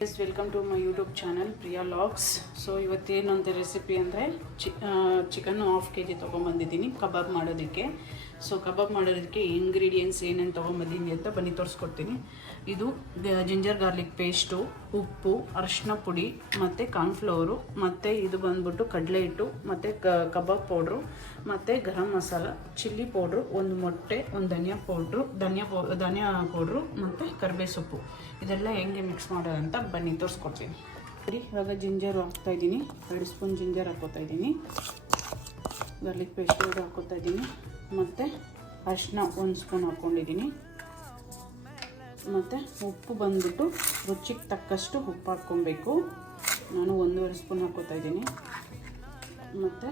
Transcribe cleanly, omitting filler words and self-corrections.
Welcome to my YouTube channel Priya logs. So ಇವತ್ತೇನಂತ recipe ಅಂದರೆ ಚಿಕನ್ನು 1/2 kg ತೊಗೊಂಬಂದಿದ್ದೀನಿ ಕಬಾಬ್ ಮಾಡೋದಕ್ಕೆ. ಸೊ ಕಬಾಬ್ ಮಾಡೋದಕ್ಕೆ ಇಂಗ್ರೀಡಿಯೆಂಟ್ಸ್ ಏನೇನು ತೊಗೊಂಬಂದಿದ್ದೀನಿ ಅಂತ ಬನ್ನಿ ತೋರಿಸ್ಕೊಡ್ತೀನಿ. ಇದು ಜಿಂಜರ್ ಗಾರ್ಲಿಕ್ ಪೇಸ್ಟು, ಉಪ್ಪು, ಅರಿಶಿನ ಪುಡಿ ಮತ್ತು ಕಾರ್ನ್ಫ್ಲವರು, ಮತ್ತು ಇದು ಬಂದ್ಬಿಟ್ಟು ಕಡಲೆ ಹಿಟ್ಟು, ಮತ್ತು ಕಬಾಬ್ ಪೌಡ್ರು, ಮತ್ತು ಗರಂ ಮಸಾಲ, ಚಿಲ್ಲಿ ಪೌಡ್ರು, ಒಂದು ಮೊಟ್ಟೆ, ಒಂದು ಧನಿಯಾ ಪೌಡ್ರು ಮತ್ತು ಕರಿಬೇವು ಸೊಪ್ಪು. ಇದೆಲ್ಲ ಹೆಂಗೆ ಮಿಕ್ಸ್ ಮಾಡೋದು ಅಂತ ಬನ್ನಿ ತೋರಿಸ್ಕೊಡ್ತೀನಿ. ಸರಿ, ಇವಾಗ ಜಿಂಜರು ಹಾಕ್ತಾಯಿದ್ದೀನಿ. 2 ಸ್ಪೂನ್ ಜಿಂಜರ್ ಹಾಕ್ಕೋತಾಯಿದ್ದೀನಿ. ಗಾರ್ಲಿಕ್ ಪೇಸ್ಟ್ ಹಾಕ್ಕೋತಾಯಿದ್ದೀನಿ. ಮತ್ತು ಅರಿಶಿನ 1 ಸ್ಪೂನ್ ಹಾಕ್ಕೊಂಡಿದ್ದೀನಿ. ಮತ್ತು ಉಪ್ಪು ಬಂದ್ಬಿಟ್ಟು ರುಚಿಗೆ ತಕ್ಕಷ್ಟು ಉಪ್ಪು ಹಾಕ್ಕೊಬೇಕು. ನಾನು 1.5 ಸ್ಪೂನ್ ಹಾಕ್ಕೋತಾಯಿದ್ದೀನಿ. ಮತ್ತು